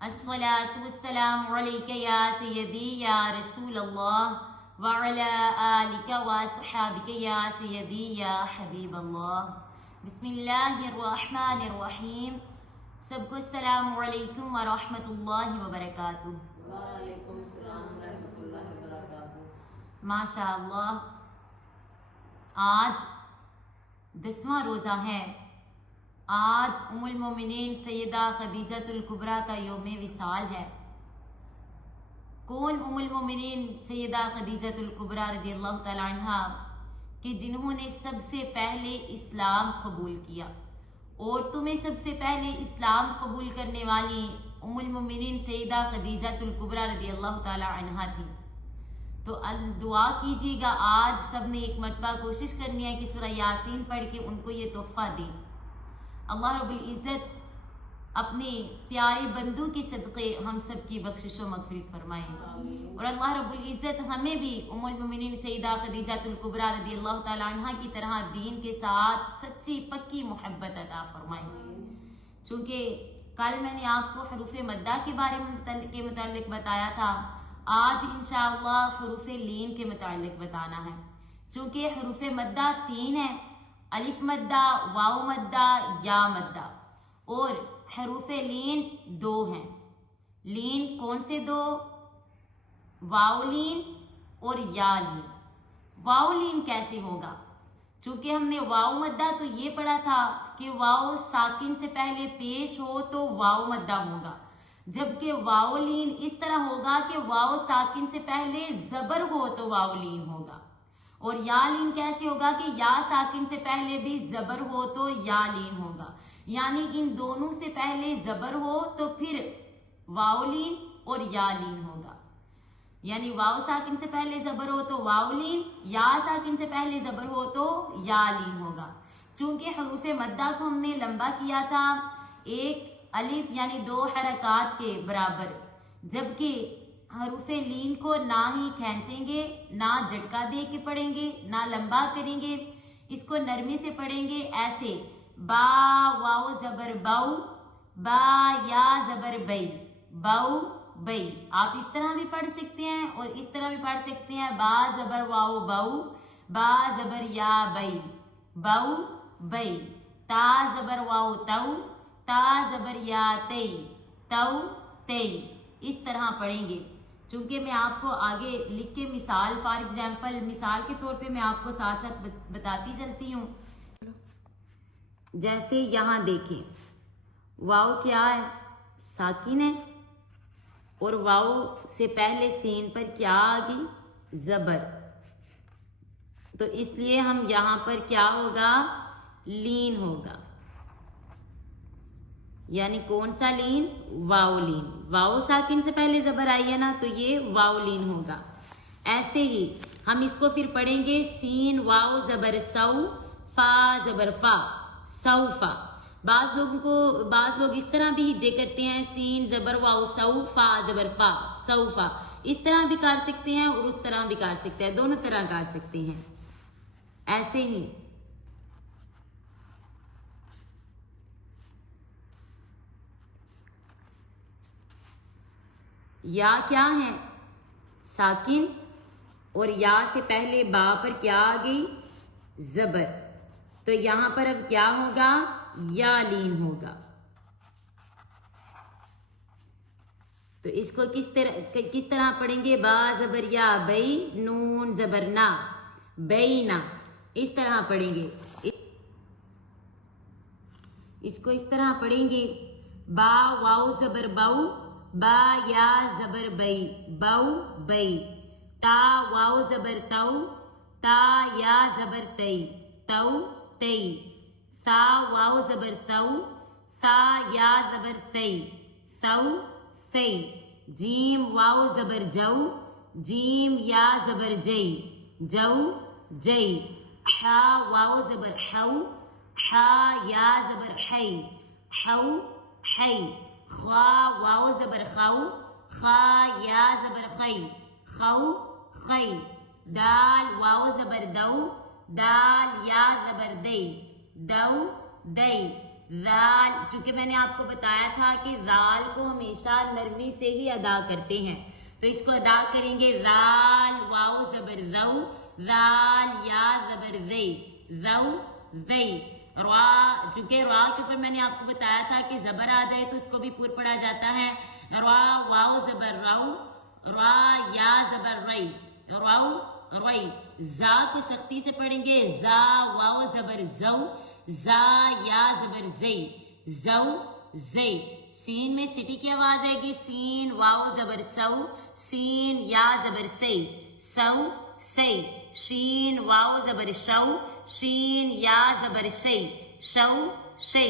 الصلاة والسلام عليك يا سيدي يا رسول الله وعلى آلك وصحابك يا سيدي يا حبیب اللہ. بسم اللہ الرحمن الرحیم. سب کو السلام علیکم ورحمۃ اللہ وبرکاتہ. وعلیکم السلام ورحمۃ اللہ وبرکاتہ. ماشاء اللہ آج 10واں روزہ ہے. آج ام المومنین سیدہ خدیجۃ الکبریٰ کا یوم وصال ہے. کون ام المومنین سیدہ خدیجۃ الکبریٰ رضی اللہ تعالی عنہا کہ جنہوں نے سب سے پہلے اسلام قبول کیا. عورتوں میں سب سے پہلے اسلام قبول کرنے والی ام المومنین سیدہ خدیجۃ الکبریٰ رضی اللہ تعالی عنہا تھی. تو دعا کیجیے گا. آج سب نے ایک مرتبہ کوشش کرنی ہے کہ سورہ یاسین پڑھ کے ان کو یہ تحفہ دیں. اللہ رب العزت اپنے پیارے بندوں کے صدقے ہم سب کی بخشش و مغفرت فرمائیں. اور اللہ رب العزت ہمیں بھی ام المومنین سیدہ خدیجۃ الکبریٰ رضی اللہ تعالی عنہا کی طرح دین کے ساتھ سچی پکی محبت عطا فرمائیں. چونکہ کل میں نے آپ کو حروف مدہ کے بارے میں متعلق بتایا تھا. آج انشاءاللہ حروف لین کے متعلق بتانا ہے. چونکہ حروف مدہ 3 ہیں: الف مدہ، واو مدہ، یا مدہ. اور حروف لین 2 ہیں. لین کون سے 2؟ واو لین اور یا لین. واو لین کیسے ہوگا؟ چونکہ ہم نے واو مدہ تو یہ پڑھا تھا کہ واو ساکن سے پہلے پیش ہو تو واو مدہ ہوگا، جبکہ واو لین اس طرح ہوگا کہ واو ساکن سے پہلے زبر ہو تو واو لین ہوگا. اور یا لین کیسے ہوگا کہ یا ساکن سے پہلے بھی زبر ہو تو یا لین ہوگا. یعنی ان دونوں سے پہلے زبر ہو تو پھر واو لین اور یا لین ہوگا. یعنی واو ساکن سے پہلے زبر ہو تو واو لین، یا ساکن سے پہلے زبر ہو تو یا لین ہوگا. چونکہ حروف مدہ کو ہم نے لمبا کیا تھا ایک الف یعنی 2 حرکات کے برابر، جبکہ حروف لین کو نہ ہی کھینچیں گے، نہ جھٹکا دے کے پڑھیں گے، نہ لمبا کریں گے. اس کو نرمی سے پڑھیں گے ایسے: با واو زبر باؤ، با یا زبر بئی، باؤ بئی. آپ اس طرح بھی پڑھ سکتے ہیں اور اس طرح بھی پڑھ سکتے ہیں: با زبر واو باؤ، با زبر یا بئی، باؤ بئی. تا زبر واو تاؤ، تا زبر یا تئی، تاؤ تئی. اس طرح پڑھیں گے. چونکہ میں آپ کو آگے لکھ کے مثال، فار ایگزامپل مثال کے طور پہ میں آپ کو ساتھ ساتھ بتاتی چلتی ہوں. جیسے یہاں دیکھیں، واو کیا ہے؟ ساکن ہے. اور واو سے پہلے سین پر کیا آ گئی؟ زبر. تو اس لیے ہم یہاں پر کیا ہوگا؟ لین ہوگا. یعنی کون سا لین؟ واو لین. واو ساکن سے پہلے زبر آئی ہے نا، تو یہ واو لین ہوگا. ایسے ہی ہم اس کو پھر پڑھیں گے: سین واو زبر سو، فا زبر فا، سوفا. بعض لوگ اس طرح بھی ہجے کرتے ہیں: سین زبر واو سو، فا زبر فا، سوفا. اس طرح بھی کر سکتے ہیں اور اس طرح بھی کر سکتے ہیں، دونوں طرح کر سکتے ہیں. ایسے ہی یا کیا ہے؟ ساکن. اور یا سے پہلے با پر کیا آ گئی؟ زبر. تو یہاں پر اب کیا ہوگا؟ یا لین ہوگا. تو اس کو کس طرح پڑھیں گے؟ با زبر یا بئی، نون زبر نا، بینا. اس طرح پڑھیں گے. اس کو اس طرح پڑھیں گے: با واو زبر باؤ، با یا زبر بئی، باؤ بئی. تا واو زبر تاؤ، تا یا زبر تئی، تو تئی. ثا واو زبر ثو، ثا یا زبر ثئی، ثو ثئی. جیم واو زبر جو، جیم یا زبر جئی، جو جئی. حا واو زبر حو، حا یا زبر حی، حو حی. خوا واو زبر خو، خا یا زبر خی، خو خی. دال واو زبر دو، دال یا زبر دی، دو دی. ذال، چونکہ میں نے آپ کو بتایا تھا کہ ذال کو ہمیشہ نرمی سے ہی ادا کرتے ہیں، تو اس کو ادا کریں گے رال واو زبر ذو، رال یا زبر ذی، ذو ذی، را، چونکہ را کے اوپر میں نے آپ کو بتایا تھا کہ زبر آ جائے تو اس کو بھی پور پڑا جاتا ہے، را واو زبر رو، را یا زبر ری، رو ری، زا کو سختی سے پڑھیں گے، زا واو زبر زو، زا یا زبر زی، زو زی، سین میں سٹی کی آواز آئے گی، سین واو زبر سو، سین یا زبر سی، سو سی، شین واو زبر شو، شین یا زبر شی، شو شی،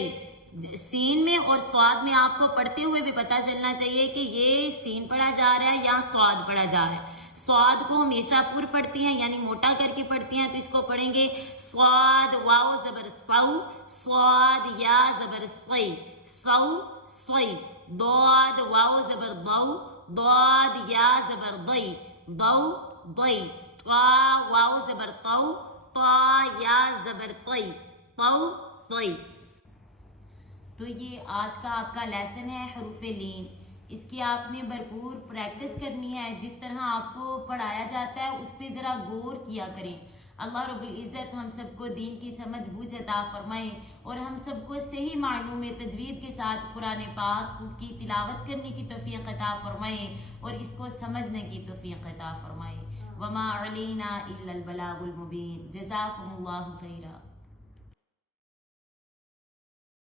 سین میں اور سواد میں آپ کو پڑھتے ہوئے بھی پتہ چلنا چاہیے کہ یہ سین پڑھا جا رہا ہے یا سواد پڑھا جا رہا ہے، سواد کو ہمیشہ پر پڑھتی ہیں یعنی موٹا کر کے پڑھتی ہیں، تو اس کو پڑھیں گے سواد واو زبر سو، سواد یا زبر سوئی، سو سوئی، ضاد واو زبر ضو، ضاد یا زبر ضی، ضو ضی، طا واو زبر طو، طا یا زبر طی، طو طی۔ تو یہ آج کا آپ کا لیسن ہے حروف لین، اس کی آپ نے بھرپور پریکٹس کرنی ہے، جس طرح آپ کو پڑھایا جاتا ہے اس پہ ذرا غور کیا کریں۔ اللہ رب العزت ہم سب کو دین کی سمجھ بوجھ عطا فرمائے اور ہم سب کو صحیح معنوں میں تجوید کے ساتھ قرآن پاک کی تلاوت کرنے کی توفیق عطا فرمائے اور اس کو سمجھنے کی توفیق عطا فرمائے۔ وما علینا الا البلاغ المبین۔ جزاکم اللہ خیرا۔